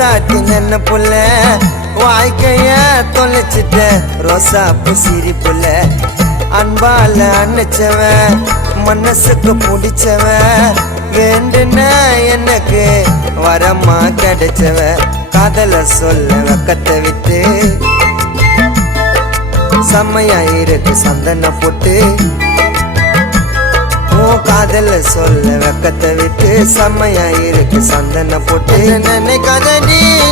ராசாத்தி நென்ன புள்ள வாழ்க்கைய தொலைச்சிட்ட ரோசாப்பு சிரிப்புல அன்பால அணைச்சவன் மனசுக்கு பிடிச்சவன் வேண்டுன எனக்கு வரமா கிடைச்சவ காதல சொல்ல வெக்கத்தை விட்டு செம்மையா இருக்கு சந்தன போட்டு காதல சொல்ல வெக்கத்தை விட்டு செம்மையா இருக்கு சந்தன போட்டு நினைக்காதடி